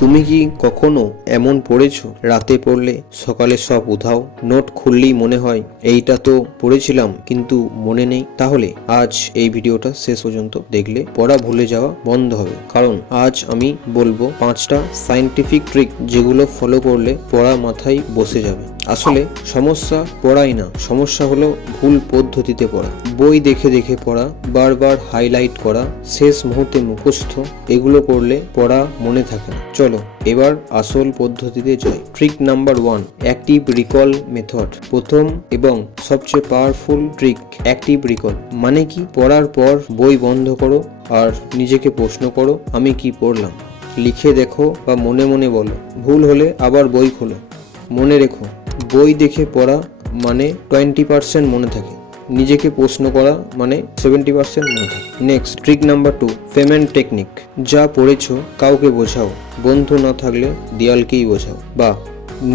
তুমি কি কখনো এমন পড়েছো রাতে পড়লে সকালে সব উধাও, নোট খুললেই মনে হয় এইটা তো পড়েছিলাম কিন্তু মনে নেই? তাহলে আজ এই ভিডিওটা শেষ পর্যন্ত দেখলে পড়া ভুলে যাওয়া বন্ধ হবে। কারণ আজ আমি বলবো 5টা সায়েন্টিফিক ট্রিক যেগুলো ফলো করলে পড়া মাথায় বসে যাবে। আসলে সমস্যা পড়াই না, সমস্যা হলো ভুল পদ্ধতিতে পড়া। বই দেখে দেখে পড়া, বারবার হাইলাইট করা, শেষ মুহূর্তে মুখস্থ, এগুলো করলে পড়া মনে থাকে না। চলো এবার আসল পদ্ধতিতে যাই। Trick number 1, active recall method. প্রথম এবং সবচেয়ে পাওয়ারফুল ট্রিক অ্যাক্টিভ রিকল। মানে কি? পড়ার পর বই বন্ধ করো আর নিজেকে প্রশ্ন করো, আমি কি পড়লাম? লিখে দেখো বা মনে মনে বলো। ভুল হলে আবার বই খোলো। মনে রেখো, বই দেখে পড়া মানে 20% মনে থাকে, নিজেকে প্রশ্ন করা মানে 70% মনে থাকে। Next trick number 2, payment technique. যা পড়েছো কাউকে বোঝাও, বন্ধু না থাকলে দেয়ালকেই বোঝাও বা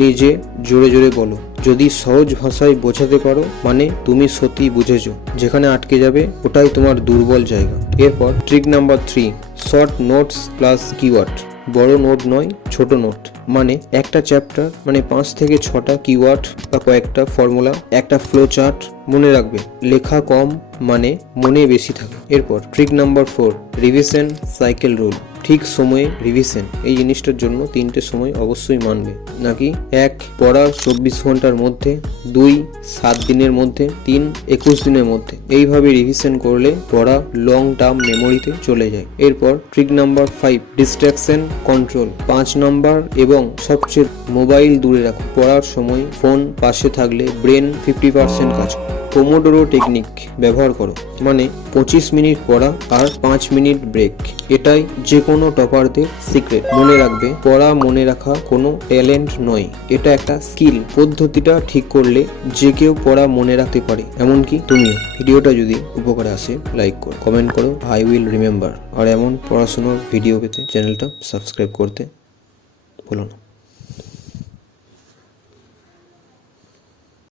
নিজে জোরে জোরে বলো। যদি সহজ ভাষায় বোঝাতে পারো মানে তুমি সত্যি বুঝেছো। যেখানে আটকে যাবে ওটাই তোমার দুর্বল জায়গা। এরপর trick number 3, short notes plus keyword. বড় নোট নয়, ছোট নোট। মানে একটা চ্যাপ্টার মানে 5 থেকে 6টা কিওয়ার্ড বা কয়েকটা ফর্মুলা, একটা ফ্লো চার্ট। মনে রাখবে লেখা কম মানে মনে বেশি থাকে। এরপর trick number 4, revision cycle rule. ঠিক সময়ে রিভিশন, এই জিনিসটার জন্য 3টে সময় অবশ্যই মানবে। নাকি 1 পড়া 24 ঘন্টার মধ্যে, 2 7 দিনের মধ্যে, 3 21 দিনের মধ্যে। এইভাবে রিভিশন করলে পড়া লং টার্ম মেমোরিতে চলে যায়। এরপর ট্রিক নাম্বার 5, ডিস্ট্রাকশন কন্ট্রোল। 5 নম্বর এবং সবচেয়ে মোবাইল দূরে রাখো। পড়ার সময় ফোন পাশে থাকলে ব্রেন 50% কাজ করে। পোমোডোরো টেকনিক ব্যবহার করো, মানে 25 মিনিট পড়া আর 5 মিনিট ব্রেক। এটাই যে কোনো টপারদের সিক্রেট। মনে রাখবে পড়া মনে রাখা কোনো ট্যালেন্ট নয়, এটা একটা স্কিল। পদ্ধতিটা ঠিক করলে যে কেউ পড়া মনে রাখতে পারে, এমনকি তুমিও। ভিডিওটা যদি উপকারে আসে লাইক করো, কমেন্ট করো, আই উইল রিমেম্বার। আর এমন পড়াশোনার ভিডিও পেতে চ্যানেলটা সাবস্ক্রাইব করতে ভুলো না।